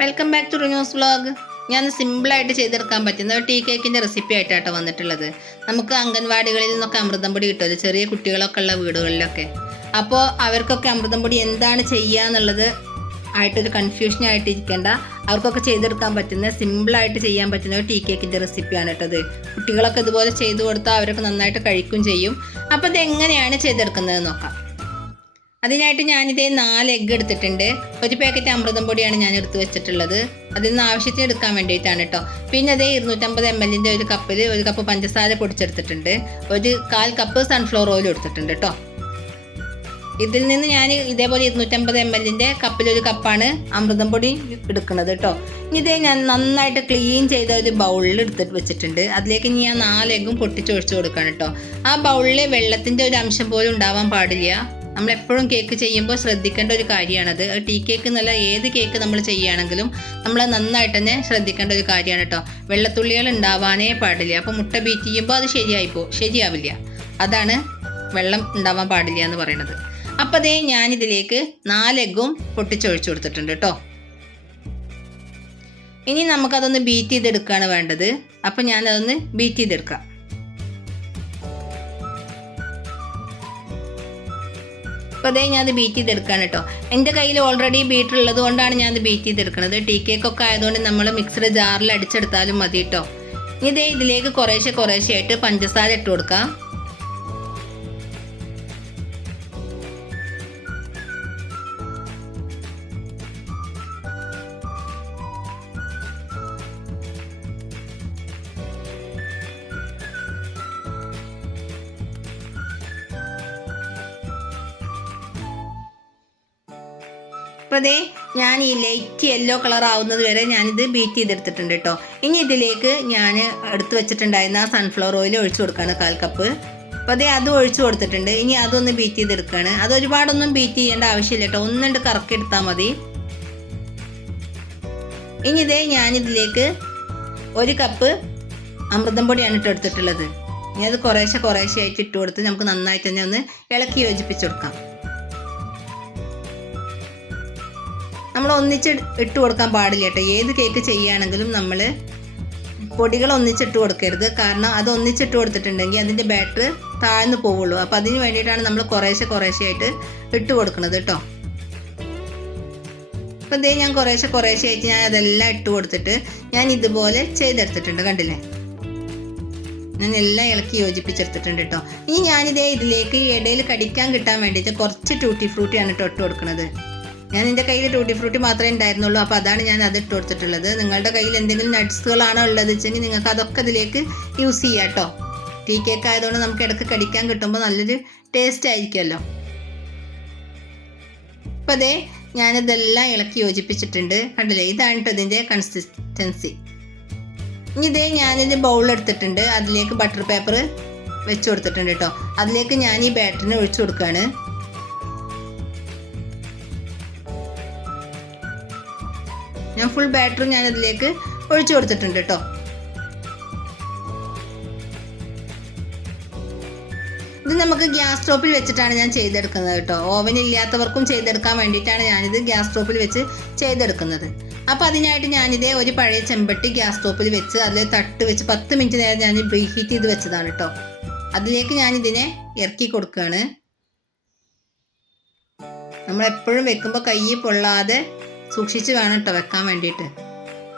Welcome back to റിന്യൂസ് vlog ഞാൻ സിമ്പിളായിട്ട് ചെയ്തെടുക്കാൻ പറ്റുന്ന ഒരു ടീ കേക്കിന്റെ റെസിപ്പി ആയിട്ടാട്ടോ വന്നിട്ടുള്ളത്. നമുക്ക് അംഗൻവാടികളിൽ നിന്നൊക്കെ അമൃതം പൊടി കിട്ടുമല്ലോ ചെറിയ കുട്ടികളൊക്കെ ഉള്ള വീടുകളിലൊക്കെ. അപ്പോൾ അവർക്കൊക്കെ അമൃതം പൊടി എന്താണ് ചെയ്യുക എന്നുള്ളത് ആയിട്ടൊരു കൺഫ്യൂഷൻ ആയിട്ട് ഇരിക്കേണ്ട അവർക്കൊക്കെ ചെയ്തെടുക്കാൻ പറ്റുന്ന സിമ്പിളായിട്ട് ചെയ്യാൻ പറ്റുന്ന ഒരു ടീ കേക്കിന്റെ റെസിപ്പിയാണ് കേട്ടത് കുട്ടികളൊക്കെ ഇതുപോലെ ചെയ്തു കൊടുത്താൽ അവരൊക്കെ നന്നായിട്ട് കഴിക്കും ചെയ്യും. അപ്പോൾ ഇത് എങ്ങനെയാണ് ചെയ്തെടുക്കുന്നത് നോക്കാം. അതിനായിട്ട് ഞാനിതേ നാല് എഗ്ഗ് എടുത്തിട്ടുണ്ട്. ഒരു പാക്കറ്റ് അമൃതം പൊടിയാണ് ഞാൻ എടുത്തു വെച്ചിട്ടുള്ളത്. അതിൽ നിന്ന് ആവശ്യത്തിന് എടുക്കാൻ വേണ്ടിയിട്ടാണ് കേട്ടോ പിന്നെ അതേ ഇരുന്നൂറ്റമ്പത് എം എല്ലിന്റെ ഒരു കപ്പിൽ ഒരു കപ്പ് പഞ്ചസാര പൊടിച്ചെടുത്തിട്ടുണ്ട്. ഒരു കാൽ കപ്പ് സൺഫ്ലവർ ഓയിൽ എടുത്തിട്ടുണ്ട് കേട്ടോ ഇതിൽ നിന്ന് ഞാൻ ഇതേപോലെ ഇരുന്നൂറ്റമ്പത് എം എല്ലിന്റെ കപ്പിലൊരു കപ്പാണ് അമൃതം പൊടി എടുക്കുന്നത് കേട്ടോ ഇനി ഇതേ ഞാൻ നന്നായിട്ട് ക്ലീൻ ചെയ്ത ഒരു ബൗളിൽ എടുത്തിട്ട് വെച്ചിട്ടുണ്ട്. അതിലേക്ക് ഇനി ഞാൻ നാല് എഗ്ഗും പൊട്ടിച്ചൊഴിച്ച് കൊടുക്കണം കേട്ടോ ആ ബൗളിൽ വെള്ളത്തിന്റെ ഒരു അംശം പോലും ഉണ്ടാവാൻ പാടില്ല. നമ്മൾ എപ്പോഴും കേക്ക് ചെയ്യുമ്പോൾ ശ്രദ്ധിക്കേണ്ട ഒരു കാര്യമാണത് ടീ കേക്ക് എന്നല്ല ഏത് കേക്ക് നമ്മൾ ചെയ്യുകയാണെങ്കിലും നമ്മൾ നന്നായിട്ട് തന്നെ ശ്രദ്ധിക്കേണ്ട ഒരു കാര്യമാണ് കേട്ടോ. വെള്ളത്തുള്ളികൾ ഉണ്ടാവാനേ പാടില്ല. അപ്പോൾ മുട്ട ബീറ്റ് ചെയ്യുമ്പോൾ അത് ശരിയായിപ്പോൾ ശരിയാവില്ല. അതാണ് വെള്ളം ഉണ്ടാവാൻ പാടില്ല എന്ന് പറയുന്നത്. അപ്പോൾ അതേ ഞാനിതിലേക്ക് നാലെഗും പൊട്ടിച്ചൊഴിച്ചു കൊടുത്തിട്ടുണ്ട് കേട്ടോ. ഇനി നമുക്കതൊന്ന് ബീറ്റ് ചെയ്തെടുക്കുകയാണ് വേണ്ടത്. അപ്പോൾ ഞാനതൊന്ന് ബീറ്റ് ചെയ്തെടുക്കാം. അപ്പോൾ അതേ ഞാനത് ബീറ്റ് ചെയ്തെടുക്കാൻ കേട്ടോ എന്റെ കയ്യിൽ ഓൾറെഡി ബീറ്റർ ഉള്ളത് കൊണ്ടാണ് ഞാനത് ബീറ്റ് ചെയ്തെടുക്കുന്നത് ടീ കേക്കൊക്കെ ആയതുകൊണ്ട് നമ്മൾ മിക്സഡ് ജാറിൽ അടിച്ചെടുത്താലും മതി കേട്ടോ ഇതേ ഇതിലേക്ക് കുറേശ്ശെ കുറേശ്ശെ ആയിട്ട് പഞ്ചസാര ഇട്ട് കൊടുക്കാം. അപ്പോൾ ദേ ഞാൻ ഈ ലൈറ്റ് യെല്ലോ കളർ ആവുന്നത് വരെ ഞാനിത് ബീറ്റ് ചെയ്തെടുത്തിട്ടുണ്ട് കേട്ടോ. ഇനി ഇതിലേക്ക് ഞാൻ എടുത്ത് വെച്ചിട്ടുണ്ടായിരുന്ന ആ സൺഫ്ലവർ ഓയിൽ ഒഴിച്ചു കൊടുക്കുകയാണ് കാൽ കപ്പ് അപ്പോൾ അതേ അത് ഒഴിച്ചു കൊടുത്തിട്ടുണ്ട്. ഇനി അതൊന്ന് ബീറ്റ് ചെയ്തെടുക്കുകയാണ് അത് ഒരുപാടൊന്നും ബീറ്റ് ചെയ്യേണ്ട ആവശ്യമില്ല കേട്ടോ. ഒന്നുണ്ട് കറക്കി എടുത്താൽ മതി. ഇനി ഇതേ ഞാനിതിലേക്ക് ഒരു കപ്പ് അമൃതം പൊടിയാണ് ഇട്ട് എടുത്തിട്ടുള്ളത്. ഇനി അത് കുറേശ്ശെ കുറേശ്ശെ ആയിട്ട് ഇട്ട് കൊടുത്ത് നമുക്ക് നന്നായിട്ട് തന്നെ ഒന്ന് ഇളക്കി യോജിപ്പിച്ചു കൊടുക്കാം. നമ്മൾ ഒന്നിച്ച് ഇട്ട് കൊടുക്കാൻ പാടില്ല കേട്ടോ. ഏത് കേക്ക് ചെയ്യുകയാണെങ്കിലും നമ്മൾ പൊടികൾ ഒന്നിച്ചിട്ട് കൊടുക്കരുത്. കാരണം അത് ഒന്നിച്ചിട്ട് കൊടുത്തിട്ടുണ്ടെങ്കിൽ അതിന്റെ ബാറ്റർ താഴ്ന്നു പോവുള്ളൂ. അപ്പോൾ അതിന് വേണ്ടിയിട്ടാണ് നമ്മൾ കുറേശ്ശെ കുറേശ്ശെ ആയിട്ട് ഇട്ട് കൊടുക്കുന്നത് കേട്ടോ. അപ്പോൾ ഇതേ ഞാൻ കുറേശ്ശെ കുറേശ്ശെ ആയിട്ട് ഞാൻ അതെല്ലാം ഇട്ട് കൊടുത്തിട്ട് ഞാൻ ഇതുപോലെ ചെയ്തെടുത്തിട്ടുണ്ട്. കണ്ടില്ലേ? ഞാൻ എല്ലാം ഇളക്കി യോജിപ്പിച്ചെടുത്തിട്ടുണ്ട് കേട്ടോ. ഇനി ഞാനിതേ ഇതിലേക്ക് ഇടയിൽ കടിക്കാൻ കിട്ടാൻ വേണ്ടിയിട്ട് കുറച്ച് ടൂട്ടി ഫ്രൂട്ടിയാണ് ഇട്ട് കൊടുക്കുന്നത്. ഞാൻ എന്റെ കയ്യിൽ ടൂട്ടി ഫ്രൂട്ടി മാത്രമേ ഉണ്ടായിരുന്നുള്ളൂ. അപ്പോൾ അതാണ് ഞാൻ അത് ഇട്ട് കൊടുത്തിട്ടുള്ളത്. നിങ്ങളുടെ കയ്യിൽ എന്തെങ്കിലും നട്ട്സുകളാണോ ഉള്ളത് വെച്ചെങ്കിൽ നിങ്ങൾക്ക് അതൊക്കെ ഇതിലേക്ക് യൂസ് ചെയ്യാം കേട്ടോ ടീ കേക്ക് ആയതുകൊണ്ട് നമുക്ക് ഇടയ്ക്ക് കടിക്കാൻ കിട്ടുമ്പോൾ നല്ലൊരു ടേസ്റ്റ് ആയിരിക്കുമല്ലോ. അപ്പോൾ അതേ ഞാനിതെല്ലാം ഇളക്കി യോജിപ്പിച്ചിട്ടുണ്ട്. കണ്ടില്ലേ? ഇതാണ് ഇതിന്റെ കൺസിസ്റ്റൻസി ഇനി ഇതേ ഞാനിത് ബൗൾ അതിലേക്ക് ബട്ടർ പേപ്പർ വെച്ച് കൊടുത്തിട്ടുണ്ട് കേട്ടോ അതിലേക്ക് ഞാൻ ഈ ബാറ്ററിനെ ഒഴിച്ചു കൊടുക്കുകയാണ്. ഞാൻ ഫുൾ ബാറ്ററി ഞാൻ അതിലേക്ക് ഒഴിച്ചു കൊടുത്തിട്ടുണ്ട് കേട്ടോ ഇത് നമുക്ക് ഗ്യാസ് സ്റ്റോപ്പിൽ വെച്ചിട്ടാണ് ഞാൻ ചെയ്തെടുക്കുന്നത് കേട്ടോ ഓവൻ ഇല്ലാത്തവർക്കും ചെയ്തെടുക്കാൻ വേണ്ടിയിട്ടാണ് ഞാനിത് ഗ്യാസ് സ്റ്റോപ്പിൽ വെച്ച് ചെയ്തെടുക്കുന്നത്. അപ്പോൾ അതിനായിട്ട് ഞാനിതേ ഒരു പഴയ ചെമ്പട്ടി ഗ്യാസ് സ്റ്റോപ്പിൽ വെച്ച് അതിൽ തട്ട് വെച്ച് പത്ത് മിനിറ്റ് നേരം ഞാൻ ഹീറ്റ് ചെയ്ത് വെച്ചതാണ് കേട്ടോ അതിലേക്ക് ഞാനിതിനെ ഇറക്കി കൊടുക്കുകയാണ് നമ്മൾ എപ്പോഴും വെക്കുമ്പോൾ കൈ പൊള്ളാതെ സൂക്ഷിച്ച് വേണം കേട്ടോ വെക്കാൻ വേണ്ടിയിട്ട്.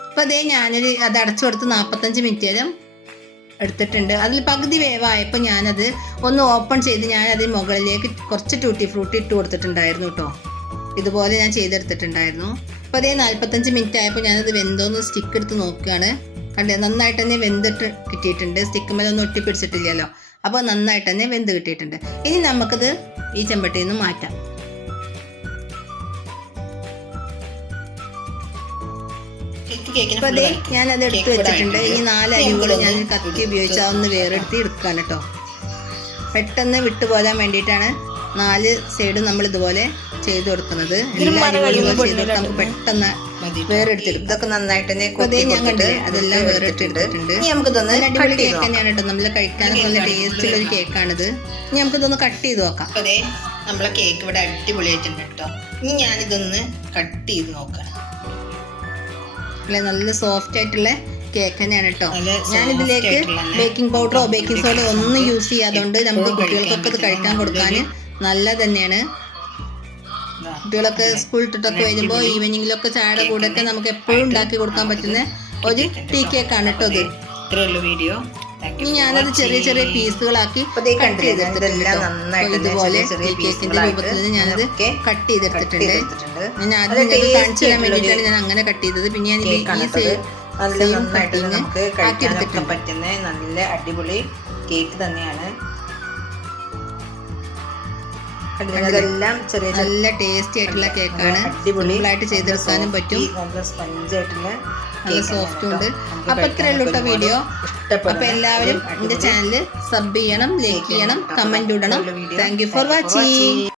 അപ്പോൾ അതേ ഞാനൊരു അത് അടച്ചു കൊടുത്ത് നാൽപ്പത്തഞ്ച് മിനിറ്റ് നേരം എടുത്തിട്ടുണ്ട്. അതിൽ പകുതി വേവായപ്പോൾ ഞാനത് ഒന്ന് ഓപ്പൺ ചെയ്ത് ഞാൻ അതിന് മുകളിലേക്ക് കുറച്ച് ടൂട്ടി ഫ്രൂട്ടി ഇട്ട് കൊടുത്തിട്ടുണ്ടായിരുന്നു കേട്ടോ ഇതുപോലെ ഞാൻ ചെയ്തെടുത്തിട്ടുണ്ടായിരുന്നു. അപ്പോൾ അതേ നാൽപ്പത്തഞ്ച് മിനിറ്റ് ആയപ്പോൾ ഞാനത് വെന്തോന്ന് സ്റ്റിക്ക് എടുത്ത് നോക്കുകയാണ് കണ്ടേ നന്നായിട്ട് തന്നെ വെന്തിട്ട് കിട്ടിയിട്ടുണ്ട്. സ്റ്റിക്ക് മേലൊന്നും ഒട്ടിപ്പിടിച്ചിട്ടില്ലല്ലോ. അപ്പോൾ നന്നായിട്ട് തന്നെ വെന്ത് കിട്ടിയിട്ടുണ്ട്. ഇനി നമുക്കത് ഈ ചെമ്പട്ടിയിൽ നിന്ന് മാറ്റാം. അതെ ഞാൻ അത് എടുത്ത് വെച്ചിട്ടുണ്ട്. ഈ നാല് അരിവുകൾ ഞാൻ കത്തി ഉപയോഗിച്ച് അതൊന്ന് വേറെടുത്ത് എടുക്കാൻ കേട്ടോ. പെട്ടെന്ന് വിട്ടുപോകാൻ വേണ്ടിയിട്ടാണ് നാല് സൈഡും നമ്മൾ ഇതുപോലെ ചെയ്തു കൊടുക്കുന്നത്. നമുക്ക് പെട്ടെന്ന് വേറെടുത്തെടുക്കും ഇതൊക്കെ നന്നായിട്ട് തന്നെ ഞാൻ കണ്ടില്ലേ അതെല്ലാം വേറെടുത്തിട്ടുണ്ട്. ഇനി നമുക്ക് തന്നെ അടിപൊളി കേക്ക് തന്നെയാണ് കേട്ടോ. നമ്മൾ കഴിക്കാൻ നല്ല ടേസ്റ്റുള്ള ഒരു കേക്കാണിത്. ഇനി നമുക്ക് ഇതൊന്ന് കട്ട് ചെയ്ത് നോക്കാം. അതെ നമ്മളെ കേക്ക് ഇവിടെ അടിപൊളിയായിട്ടുണ്ട് കേട്ടോ. ഇനി ഞാനിതൊന്ന് കട്ട് ചെയ്ത് നോക്കണം അല്ലെ നല്ല സോഫ്റ്റ് ആയിട്ടുള്ള കേക്ക് തന്നെയാണ് കേട്ടോ ഞാൻ ഇതിലേക്ക് ബേക്കിംഗ് പൗഡറോ ബേക്കിംഗ് സോഡയോ ഒന്നും യൂസ് ചെയ്യാതുകൊണ്ട് നമുക്ക് കുട്ടികൾക്കൊക്കെ ഇത് കഴിക്കാൻ കൊടുക്കാൻ നല്ല തന്നെയാണ്. കുട്ടികളൊക്കെ സ്കൂൾ ഇട്ടിട്ടൊക്കെ വരുമ്പോൾ ഈവനിങ്ങിലൊക്കെ ചായയുടെ കൂടെ ഒക്കെ നമുക്ക് എപ്പോഴും ഉണ്ടാക്കി കൊടുക്കാൻ പറ്റുന്ന ഒരു ടീ കേക്കാണ് കേട്ടോ ഇത്. ഇത്രയുള്ള വീഡിയോ ഞാനത് ചെറിയ ചെറിയ പീസുകളാക്കി കട്ട് ചെയ്തെടുത്തിട്ടുണ്ട്. ഇതുപോലെ കേക്കിന്റെ രൂപത്തിൽ ഞാനത് കട്ട് ചെയ്തെടുത്തിട്ടുണ്ട്. ഞാൻ ആദ്യം നിങ്ങൾക്ക് കാണിച്ചു തരാൻ വേണ്ടിയിട്ടാണ് ഞാൻ അങ്ങനെ കട്ട് ചെയ്തത്. പിന്നെ ഞാൻ ഈ നല്ല നന്നായിട്ട് നമുക്ക് കഴിക്കാനൊക്കെ പറ്റുന്ന നല്ല അടിപൊളി കേക്ക് തന്നെയാണ്. അതെല്ലാം ചെറിയ നല്ല ടേസ്റ്റി ആയിട്ടുള്ള കേക്കാണ് സിമ്പിളായിട്ട് ചെയ്തെടുക്കാനും പറ്റും. നല്ല സോഫ്റ്റ് ഉണ്ട്. അപ്പൊ ഇത്രയേ ഉള്ളൂ കേട്ടോ വീഡിയോ അപ്പൊ എല്ലാവരും എന്റെ ചാനൽ സബ് ചെയ്യണം ലൈക്ക് ചെയ്യണം കമന്റ് ഇടണം. Thank you for watching